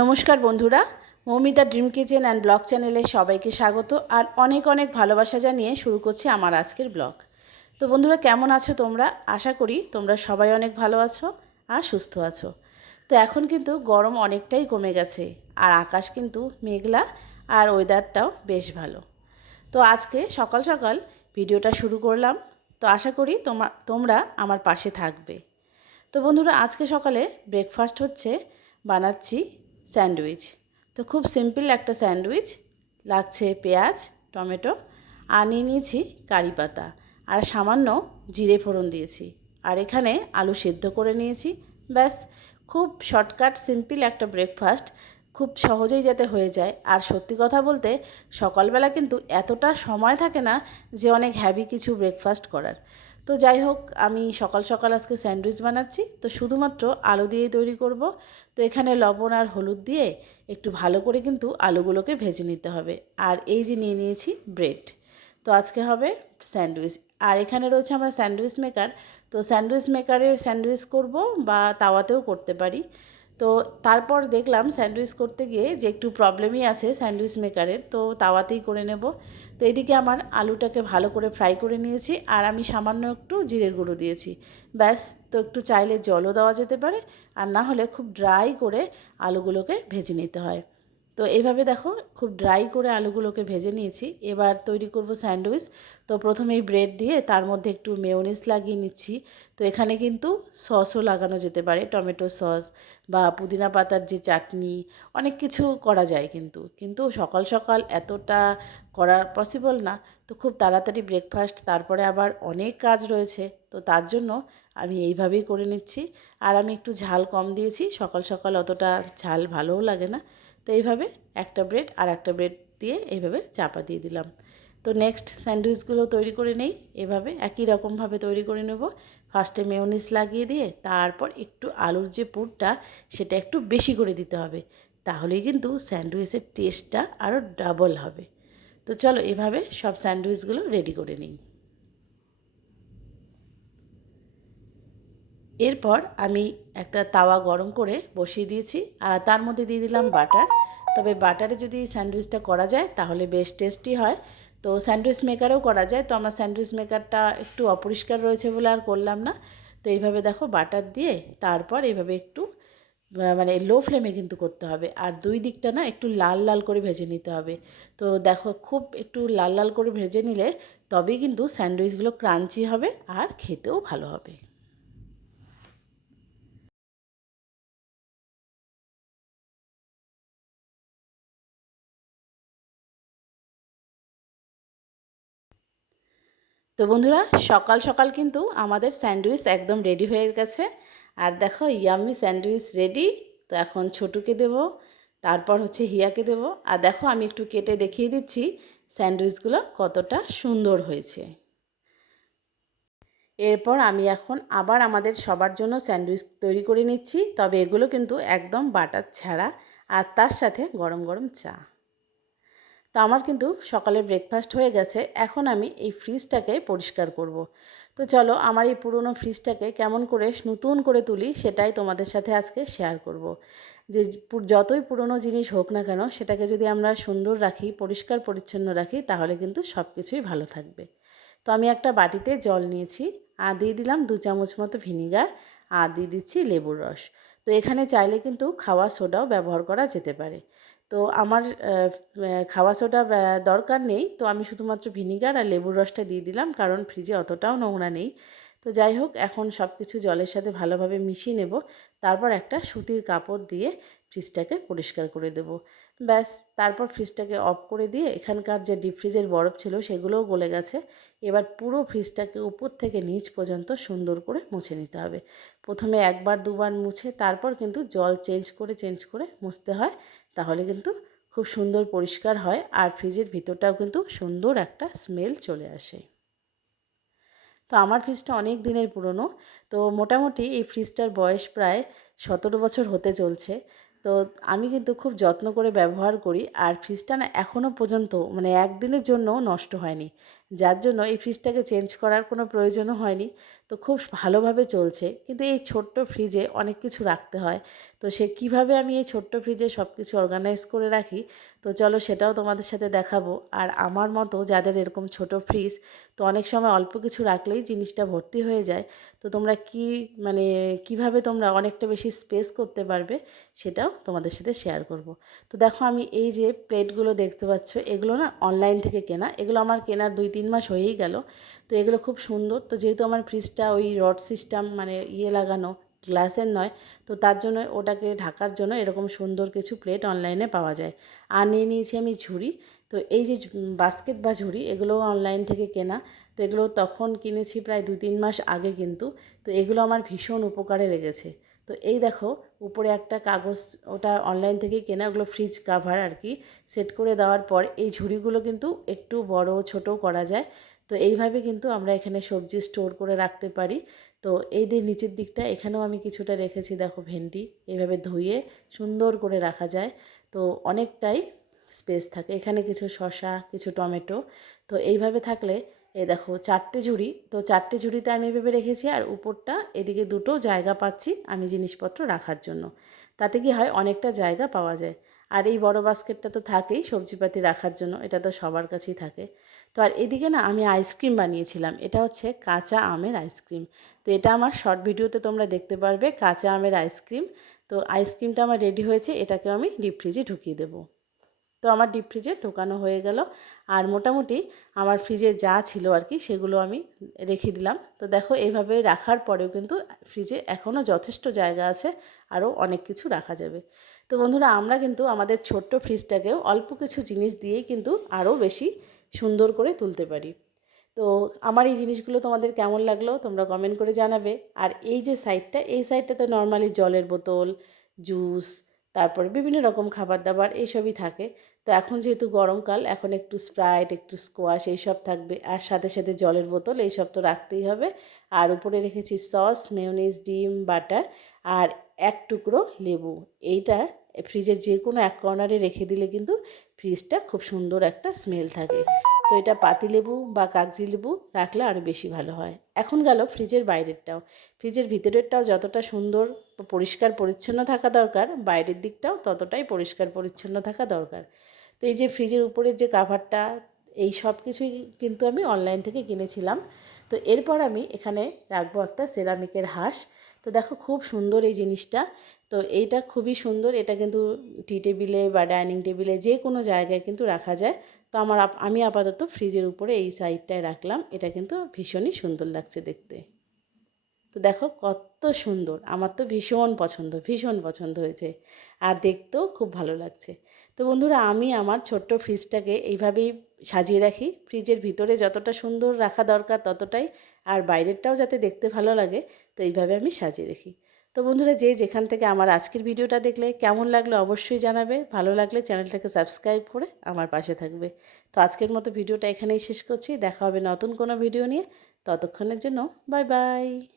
নমস্কার বন্ধুরা, Moumita dream kitchen and blog চ্যানেলে সবাইকে স্বাগত আর অনেক অনেক ভালোবাসা জানিয়ে শুরু করছি আমার আজকের ব্লগ। তো বন্ধুরা, কেমন আছো তোমরা? আশা করি তোমরা সবাই অনেক ভালো আছো আর সুস্থ আছো। তো এখন কিন্তু গরম অনেকটাই কমে গেছে আর আকাশ কিন্তু মেঘলা আর ওয়েদারটাও বেশ ভালো। তো আজকে সকাল সকাল ভিডিওটা শুরু করলাম। তো আশা করি তোমা, তোমরা আমার পাশে থাকবে। তো বন্ধুরা, আজকে সকালে ব্রেকফাস্ট হচ্ছে, বানাচ্ছি স্যান্ডউইচ। তো খুব সিম্পল একটা স্যান্ডউইচ, লাগছে পেঁয়াজ, টমেটো, আর নিয়ে নিয়েছি কারি পাতা। আর সামান্য জিরে ফোড়ন দিয়েছি। আর এখানে আলু সেদ্ধ করে নিয়েছি। ব্যাস, খুব শর্টকাট, সিম্পল একটা ব্রেকফাস্ট। খুব সহজেই যাতে হয়ে যায়। আর সত্যি কথা বলতে, সকালবেলা কিন্তু এতটা সময় থাকে না যে অনেক হ্যাভি কিছু ব্রেকফাস্ট করার। তো যাই হোক, আমি সকাল সকাল আজকে স্যান্ডউইচ বানাচ্ছি। তো শুধুমাত্র আলু দিয়েই তৈরি করব। তো এখানে লবণ আর হলুদ দিয়ে একটু ভালো করে কিন্তু আলুগুলোকে ভেজে নিতে হবে। আর এই যে নিয়ে নিয়েছি ব্রেড। তো আজকে হবে স্যান্ডউইচ। আর এখানে রয়েছে আমার স্যান্ডউইচ মেকার। তো স্যান্ডউইচ মেকারে স্যান্ডউইচ করব বা তাওয়াতেও করতে পারি। তো তারপর দেখলাম স্যান্ডউইচ করতে গিয়ে যে একটু প্রবলেমই আছে স্যান্ডউইচ মেকারের, তো তাওয়াতেই করে নেব। তো এদিকে আমার আলুটাকে ভালো করে ফ্রাই করে নিয়েছি আর আমি সামান্য একটু জিরের গুঁড়ো দিয়েছি। ব্যাস, তো একটু চাইলে জলও দেওয়া যেতে পারে আর না হলে খুব ড্রাই করে আলুগুলোকে ভেজে নিতে হয়। তো এইভাবে দেখো খুব ড্রাই করে আলুগুলোকে ভেজে নিয়েছি। এবার তৈরি করব স্যান্ডউইচ তো প্রথমেই ব্রেড দিয়ে তার মধ্যে একটু মেয়োনিজ লাগিয়ে নিচ্ছি। তো এখানে কিন্তু সসও লাগানো যেতে পারে টমেটো সস বা পুদিনা পাতার যে চাটনি, অনেক কিছু করা যায় কিন্তু। কিন্তু সকাল সকাল এতটা করা পসিবল না। তো খুব তাড়াতাড়ি ব্রেকফাস্ট তারপরে আবার অনেক কাজ রয়েছে। তো তার জন্য আমি এইভাবেই করে নিচ্ছি। আর আমি একটু ঝাল কম দিয়েছি, সকাল সকাল অতটা ঝাল ভালোও লাগে না। তো এইভাবে একটা ব্রেড আর একটা ব্রেড দিয়ে এইভাবে চাপা দিয়ে দিলাম। তো নেক্সট স্যান্ডউইচগুলো তৈরি করে নেই, এভাবে একই রকমভাবে তৈরি করে নেব। ফার্স্টে মেয়নিস লাগিয়ে দিয়ে তারপর একটু আলুর যে পুরটা, সেটা একটু বেশি করে দিতে হবে। তাহলেই কিন্তু স্যান্ডউইচের টেস্টটা আরও ডাবল হবে। তো চলো এভাবে সব স্যান্ডউইচগুলো রেডি করে নিই। এরপর আমি একটা তাওয়া গরম করে বসিয়ে দিয়েছি, আর তার মধ্যে দিয়ে দিলাম বাটার। তবে বাটারে যদি স্যান্ডউইচটা করা যায় তাহলে বেশ টেস্টি হয়। তো স্যান্ডউইচ মেকারেও করা যায়, তো আমার স্যান্ডউইচ মেকারটা একটু অপরিষ্কার রয়েছে বলে আর করলাম না। তো এইভাবে দেখো বাটার দিয়ে তারপর এইভাবে একটু মানে লো ফ্লেমে কিন্তু করতে হবে। আর দুই দিকটা না একটু লাল লাল করে ভেজে নিতে হবে। তো দেখো খুব একটু লাল লাল করে ভেজে নিলে তবেই কিন্তু স্যান্ডউইচগুলো ক্রাঞ্চি হবে আর খেতেও ভালো হবে। তো বন্ধুরা, সকাল সকাল কিন্তু আমাদের স্যান্ডউইচ একদম রেডি হয়ে গেছে। আর দেখো, ইয়াম্মি স্যান্ডউইচ রেডি। তো এখন ছোটুকে দেব, তারপর হচ্ছে হিয়াকে দেব। আর দেখো, আমি একটু কেটে দেখিয়ে দিচ্ছি স্যান্ডউইচগুলো কতটা সুন্দর হয়েছে। এরপর আমি এখন আবার আমাদের সবার জন্য স্যান্ডউইচ তৈরি করে নিচ্ছি। তবে এগুলো কিন্তু একদম বাটার ছাড়া, আর তার সাথে গরম গরম চা। তো আমার কিন্তু সকালে ব্রেকফাস্ট হয়ে গেছে, এখন আমি এই ফ্রিজটাকে পরিষ্কার করব। তো চলো আমার এই পুরনো ফ্রিজটাকে কেমন করে নতুন করে তুলি সেটাই তোমাদের সাথে আজকে শেয়ার করব। যে যতই পুরনো জিনিস হোক না কেন সেটাকে যদি আমরা সুন্দর রাখি, পরিষ্কার পরিচ্ছন্ন রাখি, তাহলে কিন্তু সব কিছুই ভালো থাকবে তো আমি একটা বাটিতে জল নিয়েছি, আর দিয়ে দিলাম দু চামচ মতো ভিনিগার, আর দিয়ে দিচ্ছি লেবুর রস তো এখানে চাইলে কিন্তু খাওয়া সোডাও ব্যবহার করা যেতে পারে তো আমার খাওয়া সোডা দরকার নেই। তো আমি শুধুমাত্র ভিনিগার আর লেবুর রসটা দিয়ে দিলাম, কারণ ফ্রিজে অতটাও নোংরা নেই। তো যাই হোক, এখন সব কিছু জলের সাথে ভালোভাবে মিশিয়ে নেব। তারপর একটা সুতির কাপড় দিয়ে ফ্রিজটাকে পরিষ্কার করে দেব। ব্যাস, তারপর ফ্রিজটাকে অফ করে দিয়ে এখানকার যে ডিপ ফ্রিজের বরফ ছিল, সেগুলোও গলে গেছে। এবার পুরো ফ্রিজটাকে উপর থেকে নিচ পর্যন্ত সুন্দর করে মুছে নিতে হবে। প্রথমে একবার দুবার মুছে, তারপর কিন্তু জল চেঞ্জ করে চেঞ্জ করে মুছতে হয়। তাহলে কিন্তু খুব সুন্দর পরিষ্কার হয় আর ফ্রিজের ভিতরটাও কিন্তু সুন্দর একটা স্মেল চলে আসে। তো আমার ফ্রিজটা অনেক দিনের পুরনো, তো মোটামুটি এই ফ্রিজটার বয়স প্রায় সতেরো বছর হতে চলছে। তো আমি কিন্তু খুব যত্ন করে ব্যবহার করি আর ফ্রিজটা না এখনও পর্যন্ত মানে একদিনের জন্য নষ্ট হয়নি। যার জন্য এই ফ্রিজটাকে চেঞ্জ করার কোনো প্রয়োজনও হয়নি। তো খুব ভালোভাবে চলছে। কিন্তু এই ছোট্ট ফ্রিজে অনেক কিছু রাখতে হয়। তো সে কীভাবে আমি এই ছোট্ট ফ্রিজে সব কিছু অর্গানাইজ করে রাখি? তো চলো সেটাও তোমাদের সাথে দেখাবো। আর আমার মতো যাদের এরকম ছোট ফ্রিজ তো অনেক সময় অল্প কিছু রাখলেই জিনিসটা ভর্তি হয়ে যায়। তো তোমরা কি মানে কীভাবে তোমরা অনেকটা বেশি স্পেস করতে পারবে সেটাও তোমাদের সাথে শেয়ার করব। তো দেখো আমি এই যে প্লেটগুলো দেখতে পাচ্ছ, এগুলো না অনলাইন থেকে কেনা। এগুলো আমার কেনার দুই তিন মাস হয়েই গেল। তো এগুলো খুব সুন্দর। তো যেহেতু আমার ফ্রিজটা ওই রড সিস্টেম মানে ইয়ে লাগানো গ্লাসের নয়। তো তার জন্য ওটাকে ঢাকার জন্য এরকম সুন্দর কিছু প্লেট অনলাইনে পাওয়া যায়। আর নিয়ে নিয়েছি আমি ঝুড়ি। তো এই যে বাস্কেট বা ঝুড়ি, এগুলোও অনলাইন থেকে কেনা। তো এগুলো তখন কিনেছি প্রায় দু তিন মাস আগে কিন্তু। তো এগুলো আমার ভীষণ উপকারে লেগেছে। তো এই দেখো, উপরে একটা কাগজ, ওটা অনলাইন থেকেই কেনা, ওগুলো ফ্রিজ কাভার আর কি সেট করে দেওয়ার পর এই ঝুড়িগুলো কিন্তু একটু বড় ছোট করা যায়। তো এইভাবে কিন্তু আমরা এখানে সবজি স্টোর করে রাখতে পারি। তো এই যে নিচের দিকটা, এখানেও আমি কিছুটা রেখেছি, দেখো ভেন্ডি। এইভাবে ধুয়ে সুন্দর করে রাখা যায়। তো অনেকটাই স্পেস থাকে। এখানে কিছু শশা কিছু টমেটো। তো এইভাবে থাকলে এই দেখো চারটে ঝুড়ি। তো চারটে ঝুড়িতে আমি এভাবে রেখেছি আর উপরটা, এদিকে দুটো জায়গা পাচ্ছি আমি জিনিসপত্র রাখার জন্য। তাতে কি হয়, অনেকটা জায়গা পাওয়া যায়। আর এই বড় বাস্কেটটা তো থাকেই সবজিপাতি রাখার জন্য, এটা তো সবার কাছেই থাকে। তো আর এদিকে না আমি আইসক্রিম বানিয়েছিলাম। এটা হচ্ছে কাঁচা আমের আইসক্রিম তো এটা আমার শর্ট ভিডিওতে তোমরা দেখতে পারবে কাঁচা আমের আইসক্রিম তো আইসক্রিমটা আমার রেডি হয়েছে, এটাকে আমি ডিপ ফ্রিজে ঢুকিয়ে দেবো। তো আমার ডিপ ফ্রিজে ঢোকানো হয়ে গেল। আর মোটামুটি আমার ফ্রিজে যা ছিল আর কি, সেগুলো আমি রেখে দিলাম। তো দেখো এইভাবে রাখার পরেও কিন্তু ফ্রিজে এখনও যথেষ্ট জায়গা আছে, আরও অনেক কিছু রাখা যাবে। তো বন্ধুরা, আমরা কিন্তু আমাদের ছোট্ট ফ্রিজটাকেও অল্প কিছু জিনিস দিয়েই কিন্তু আরও বেশি সুন্দর করে তুলতে পারি। তো আমার এই জিনিসগুলো তোমাদের কেমন লাগল তোমরা কমেন্ট করে জানাবে। আর এই যে সাইডটা এই সাইডটাতে নর্মালি জলের বোতল জুস তারপরে বিভিন্ন রকম খাবার দাবার এইসবই থাকে। তো এখন যেহেতু গরমকাল এখন একটু স্প্রাইট একটু স্কোয়াশ এইসব থাকবে। আর সাথে সাথে জলের বোতল এইসব তো রাখতেই হবে। আর উপরে রেখেছি সস মেয়নিজ ডিম বাটার আর এক টুকরো লেবু। এইটা ফ্রিজের যে কোনো এক কর্নারে রেখে দিলে কিন্তু ফ্রিজটা খুব সুন্দর একটা স্মেল থাকে। তো এটা পাতিলেবু বা কাগজি লেবু রাখলে আরও বেশি ভালো হয়। এখন গেল ফ্রিজের বাইরেরটাও। ফ্রিজের ভিতরেরটাও যতটা সুন্দর পরিষ্কার পরিচ্ছন্ন থাকা দরকার, বাইরের দিকটাও ততটাই পরিষ্কার পরিচ্ছন্ন থাকা দরকার। তো এই যে ফ্রিজের উপরের যে কাভারটা এই সব কিছুই কিন্তু আমি অনলাইন থেকে কিনেছিলাম। তো এরপর আমি এখানে রাখব একটা সেরামিকের হাঁস। তো দেখো খুব সুন্দর এই জিনিসটা। তো এইটা খুবই সুন্দর, এটা কিন্তু টি টেবিলে বা ডাইনিং টেবিলে যে কোনো জায়গায় কিন্তু রাখা যায়। তো আমার আমি আপাতত ফ্রিজের উপরে এই সাইডটায় রাখলাম, এটা কিন্তু ভীষণই সুন্দর লাগছে দেখতে। তো দেখো কত সুন্দর, আমার তো ভীষণ পছন্দ ভীষণ পছন্দ হয়েছে। আর দেখতেও খুব ভালো লাগছে। তো বন্ধুরা, আমি আমার ছোট্ট ফ্রিজটাকে এইভাবেই সাজিয়ে রাখি। ফ্রিজের ভিতরে যতটা সুন্দর রাখা দরকার ততটাই আর বাইরেরটাও যাতে দেখতে ভালো লাগে, তো এইভাবে আমি সাজিয়ে রাখি তো বন্ধুরা, যে যেখান থেকে আমার আজকের ভিডিওটা দেখলে, কেমন লাগলে অবশ্যই জানাবে, ভালো লাগলে চ্যানেলটাকে সাবস্ক্রাইব করে আমার পাশে থাকবে। তো আজকের মতো ভিডিওটা এখানেই শেষ করছি, দেখা হবে নতুন কোনো ভিডিও নিয়ে, ততক্ষণের জন্য বাই বাই।